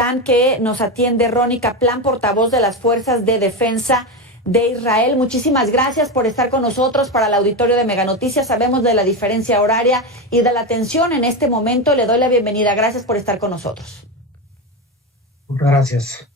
capitán que nos atiende, Ronnie Kaplan, portavoz de las Fuerzas de Defensa de Israel. Muchísimas gracias por estar con nosotros para el auditorio de Mega Noticias. Sabemos de la diferencia horaria y de la tensión en este momento. Le doy la bienvenida. Gracias por estar con nosotros. Muchas gracias.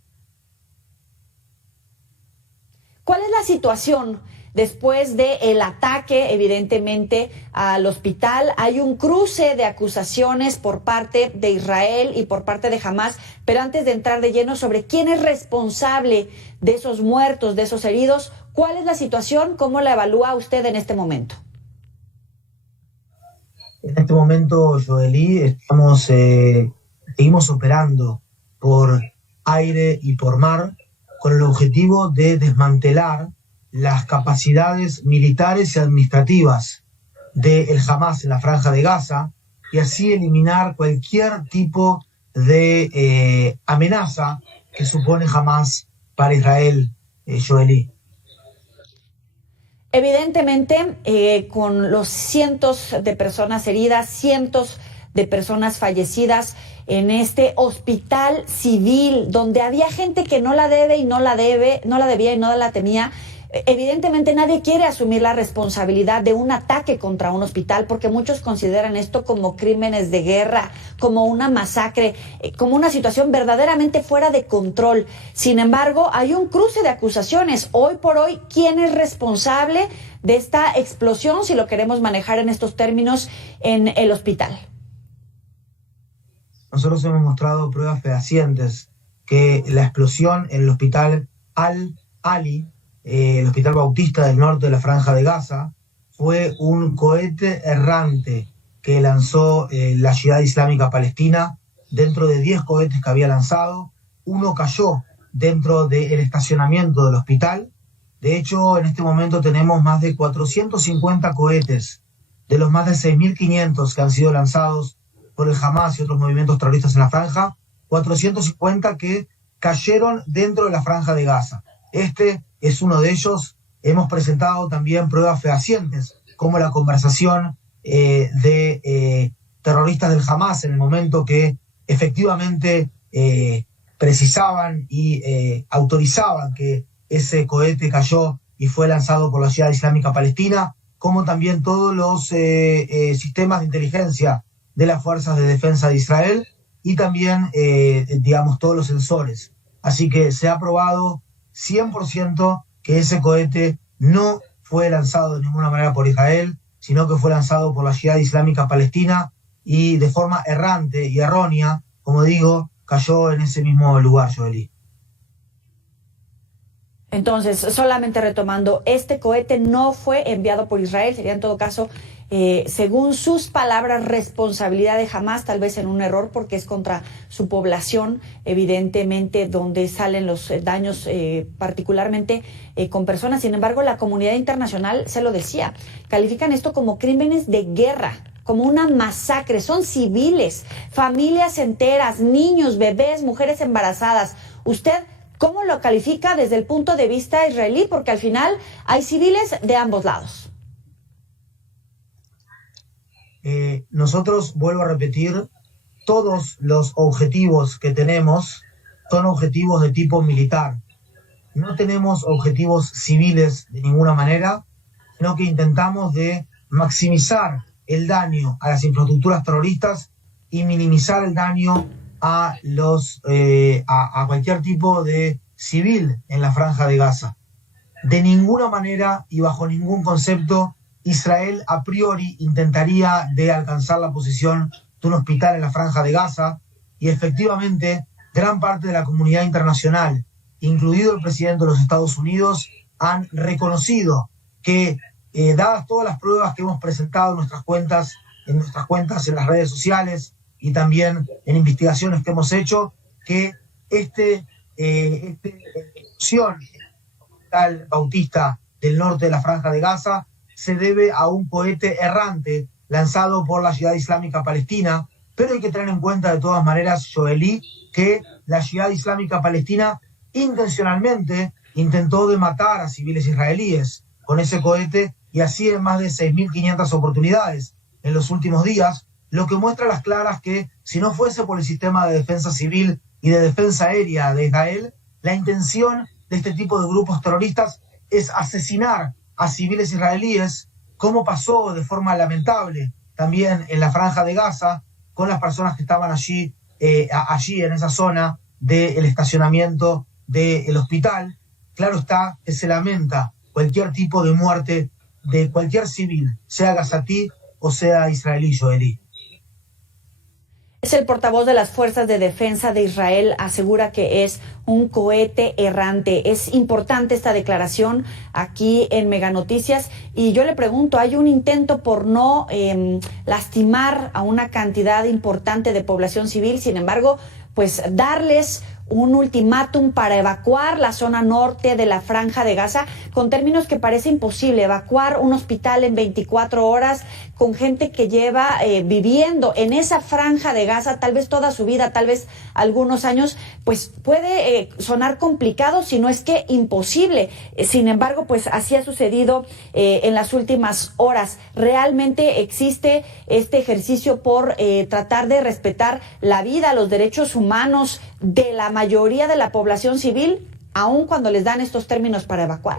¿Cuál es la situación después del ataque, evidentemente, al hospital? Hay un cruce de acusaciones por parte de Israel y por parte de Hamás, pero antes de entrar de lleno sobre quién es responsable de esos muertos, de esos heridos, ¿cuál es la situación? ¿Cómo la evalúa usted en este momento? En este momento, Joely, seguimos operando por aire y por mar con el objetivo de desmantelar las capacidades militares y administrativas del Hamás en la Franja de Gaza y así eliminar cualquier tipo de amenaza que supone Hamás para Israel, Joely. Evidentemente, con los cientos de personas heridas, cientos de personas fallecidas en este hospital civil, donde había gente que no la debía y no la temía. Evidentemente nadie quiere asumir la responsabilidad de un ataque contra un hospital porque muchos consideran esto como crímenes de guerra, como una masacre, como una situación verdaderamente fuera de control. Sin embargo, hay un cruce de acusaciones. Hoy por hoy, ¿quién es responsable de esta explosión, si lo queremos manejar en estos términos, en el hospital? Nosotros hemos mostrado pruebas fehacientes que la explosión en el hospital Al-Ali, el hospital bautista del norte de la Franja de Gaza, fue un cohete errante que lanzó la Yihad Islámica Palestina. Dentro de 10 cohetes que había lanzado, uno cayó dentro del estacionamiento del hospital. De hecho, en este momento tenemos más de 450 cohetes de los más de 6.500 que han sido lanzados por el Hamás y otros movimientos terroristas en la franja, 450 que cayeron dentro de la Franja de Gaza. Este es uno de ellos. Hemos presentado también pruebas fehacientes, como la conversación de terroristas del Hamás en el momento que efectivamente precisaban y autorizaban que ese cohete cayó y fue lanzado por la Yihad Islámica Palestina, como también todos los sistemas de inteligencia de las fuerzas de defensa de Israel y también, todos los sensores. Así que se ha probado 100% que ese cohete no fue lanzado de ninguna manera por Israel, sino que fue lanzado por la Yihad Islámica Palestina y de forma errante y errónea, como digo, cayó en ese mismo lugar, Joely. Entonces, solamente retomando, este cohete no fue enviado por Israel, sería en todo caso, según sus palabras, responsabilidad de Hamás, tal vez en un error porque es contra su población, evidentemente, donde salen los daños, particularmente con personas. Sin embargo, la comunidad internacional, se lo decía, califican esto como crímenes de guerra, como una masacre. Son civiles, familias enteras, niños, bebés, mujeres embarazadas. ¿Usted cómo lo califica desde el punto de vista israelí? Porque al final hay civiles de ambos lados. Nosotros, vuelvo a repetir, todos los objetivos que tenemos son objetivos de tipo militar. No tenemos objetivos civiles de ninguna manera, sino que intentamos de maximizar el daño a las infraestructuras terroristas y minimizar el daño a cualquier tipo de civil en la Franja de Gaza. De ninguna manera y bajo ningún concepto Israel a priori intentaría de alcanzar la posición de un hospital en la Franja de Gaza, y efectivamente gran parte de la comunidad internacional, incluido el presidente de los Estados Unidos, han reconocido que, dadas todas las pruebas que hemos presentado en nuestras cuentas en las redes sociales y también en investigaciones que hemos hecho, que esta explosión hospital bautista del norte de la Franja de Gaza se debe a un cohete errante lanzado por la Yihad Islámica Palestina, pero hay que tener en cuenta de todas maneras, Joely, que la Yihad Islámica Palestina intencionalmente intentó de matar a civiles israelíes con ese cohete, y así en más de 6.500 oportunidades en los últimos días, lo que muestra a las claras que si no fuese por el sistema de defensa civil y de defensa aérea de Israel, la intención de este tipo de grupos terroristas es asesinar a civiles israelíes, como pasó de forma lamentable también en la Franja de Gaza, con las personas que estaban allí en esa zona del estacionamiento del hospital. Claro está que se lamenta cualquier tipo de muerte de cualquier civil, sea gazatí o sea israelí, Joely. Es el portavoz de las Fuerzas de Defensa de Israel, asegura que es un cohete errante. Es importante esta declaración aquí en Mega Noticias. Y yo le pregunto, ¿hay un intento por no lastimar a una cantidad importante de población civil? Sin embargo, pues darles un ultimátum para evacuar la zona norte de la Franja de Gaza, con términos que parece imposible, evacuar un hospital en 24 horas con gente que lleva viviendo en esa Franja de Gaza, tal vez toda su vida, tal vez algunos años, pues puede sonar complicado, si no es que imposible. Sin embargo, pues así ha sucedido en las últimas horas. ¿Realmente existe este ejercicio por tratar de respetar la vida, los derechos humanos de la mayoría de la población civil, aun cuando les dan estos términos para evacuar?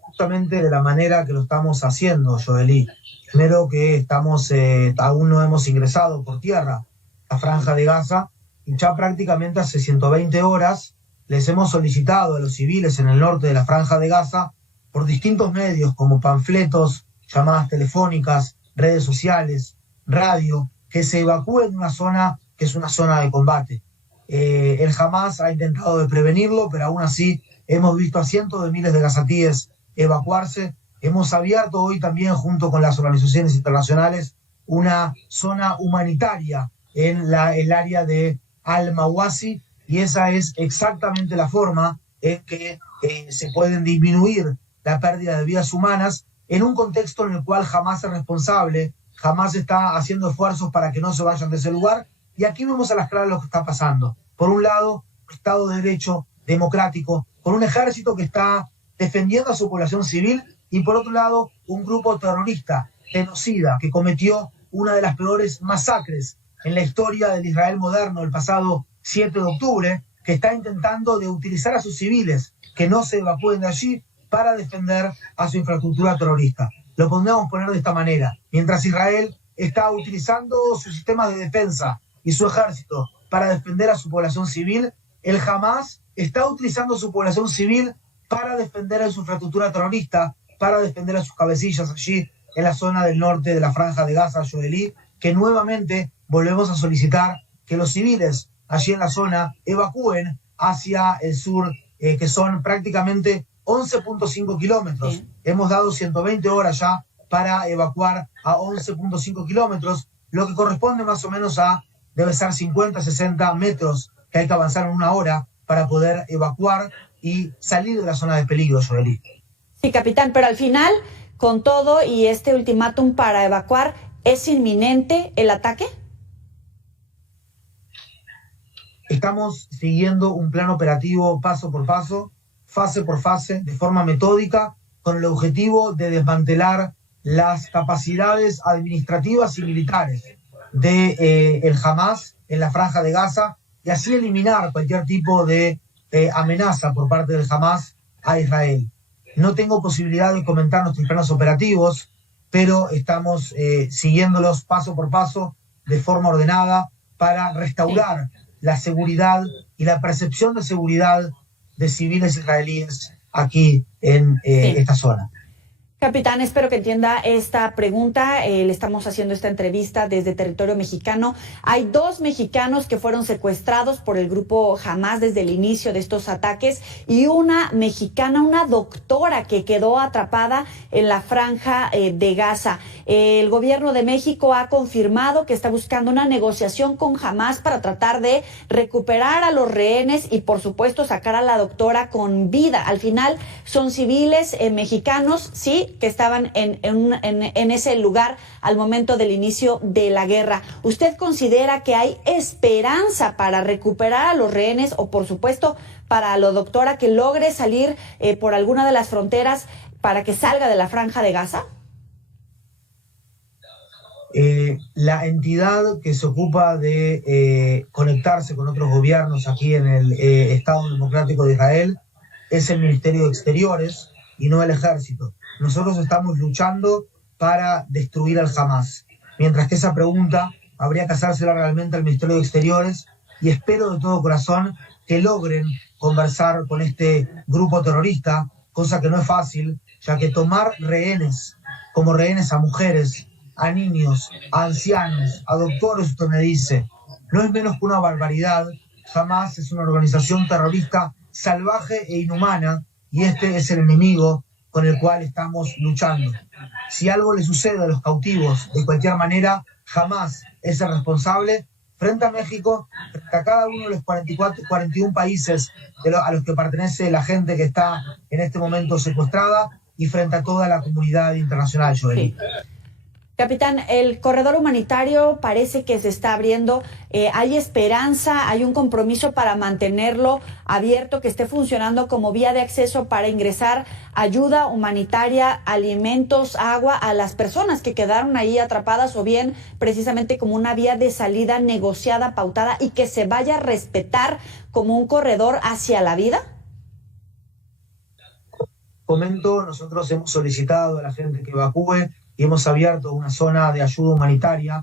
Justamente de la manera que lo estamos haciendo, Joely. Primero que estamos, aún no hemos ingresado por tierra a Franja de Gaza, y ya prácticamente hace 120 horas les hemos solicitado a los civiles en el norte de la Franja de Gaza, por distintos medios como panfletos, llamadas telefónicas, redes sociales, radio, que se evacúen de una zona que es una zona de combate. El Hamas ha intentado de prevenirlo, pero aún así hemos visto a cientos de miles de gazatíes evacuarse. Hemos abierto hoy también, junto con las organizaciones internacionales, una zona humanitaria en el área de Al-Mawasi, y esa es exactamente la forma en que se pueden disminuir la pérdida de vidas humanas en un contexto en el cual Hamas es responsable. Hamas está haciendo esfuerzos para que no se vayan de ese lugar, y aquí vemos a las claras lo que está pasando. Por un lado, un Estado de Derecho democrático, con un ejército que está defendiendo a su población civil, y por otro lado, un grupo terrorista, genocida, que cometió una de las peores masacres en la historia del Israel moderno el pasado 7 de octubre, que está intentando de utilizar a sus civiles que no se evacúen de allí para defender a su infraestructura terrorista. Lo podemos poner de esta manera: mientras Israel está utilizando sus sistemas de defensa y su ejército para defender a su población civil, el Hamas está utilizando su población civil para defender a su infraestructura terrorista, para defender a sus cabecillas allí en la zona del norte de la Franja de Gaza, Joely, que nuevamente volvemos a solicitar que los civiles allí en la zona evacúen hacia el sur, que son prácticamente 11.5 kilómetros. Sí. Hemos dado 120 horas ya para evacuar a 11.5 kilómetros, lo que corresponde más o menos a, debe ser 50, 60 metros que hay que avanzar en una hora para poder evacuar y salir de la zona de peligro, Joely. Sí, capitán, pero al final, con todo y este ultimátum para evacuar, ¿es inminente el ataque? Estamos siguiendo un plan operativo paso por paso, fase por fase, de forma metódica, con el objetivo de desmantelar las capacidades administrativas y militares de el Hamas en la Franja de Gaza, y así eliminar cualquier tipo de amenaza por parte del Hamas a Israel. No tengo posibilidad de comentar nuestros planes operativos, pero estamos siguiéndolos paso por paso, de forma ordenada, para restaurar la seguridad y la percepción de seguridad de civiles israelíes aquí en esta zona. Capitán, espero que entienda esta pregunta. Le estamos haciendo esta entrevista desde territorio mexicano. Hay 2 mexicanos que fueron secuestrados por el grupo Hamas desde el inicio de estos ataques, y una mexicana, una doctora que quedó atrapada en la Franja de Gaza. El gobierno de México ha confirmado que está buscando una negociación con Hamas para tratar de recuperar a los rehenes y, por supuesto, sacar a la doctora con vida. Al final son civiles mexicanos, sí, que estaban en ese lugar al momento del inicio de la guerra. ¿Usted considera que hay esperanza para recuperar a los rehenes, o por supuesto para la doctora que logre salir por alguna de las fronteras para que salga de la Franja de Gaza? La entidad que se ocupa de conectarse con otros gobiernos aquí en el Estado Democrático de Israel es el Ministerio de Exteriores y no el Ejército. Nosotros estamos luchando para destruir al Hamas, mientras que esa pregunta habría que hacérsela realmente al Ministerio de Exteriores, y espero de todo corazón que logren conversar con este grupo terrorista, cosa que no es fácil, ya que tomar rehenes, como rehenes a mujeres, a niños, a ancianos, a doctores, usted me dice, no es menos que una barbaridad. Hamas es una organización terrorista salvaje e inhumana, y este es el enemigo con el cual estamos luchando. Si algo le sucede a los cautivos, de cualquier manera, Hamas es el responsable frente a México, frente a cada uno de los 41 países a los que pertenece la gente que está en este momento secuestrada, y frente a toda la comunidad internacional, Joely. Sí. Capitán, el corredor humanitario parece que se está abriendo. ¿Hay esperanza, hay un compromiso para mantenerlo abierto, que esté funcionando como vía de acceso para ingresar ayuda humanitaria, alimentos, agua a las personas que quedaron ahí atrapadas, o bien precisamente como una vía de salida negociada, pautada, y que se vaya a respetar como un corredor hacia la vida? Comento, nosotros hemos solicitado a la gente que evacúe y hemos abierto una zona de ayuda humanitaria,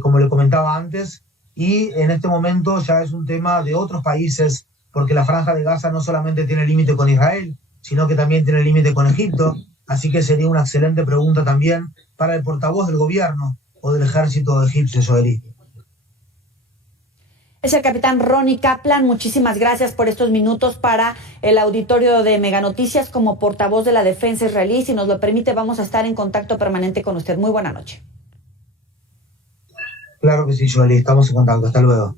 como le comentaba antes, y en este momento ya es un tema de otros países, porque la Franja de Gaza no solamente tiene límite con Israel, sino que también tiene límite con Egipto, así que sería una excelente pregunta también para el portavoz del gobierno o del ejército egipcio, Joely. Es el capitán Ronnie Kaplan. Muchísimas gracias por estos minutos para el auditorio de Mega Noticias como portavoz de la defensa israelí. Si nos lo permite, vamos a estar en contacto permanente con usted. Muy buena noche. Claro que sí, Joely, estamos en contacto. Hasta luego.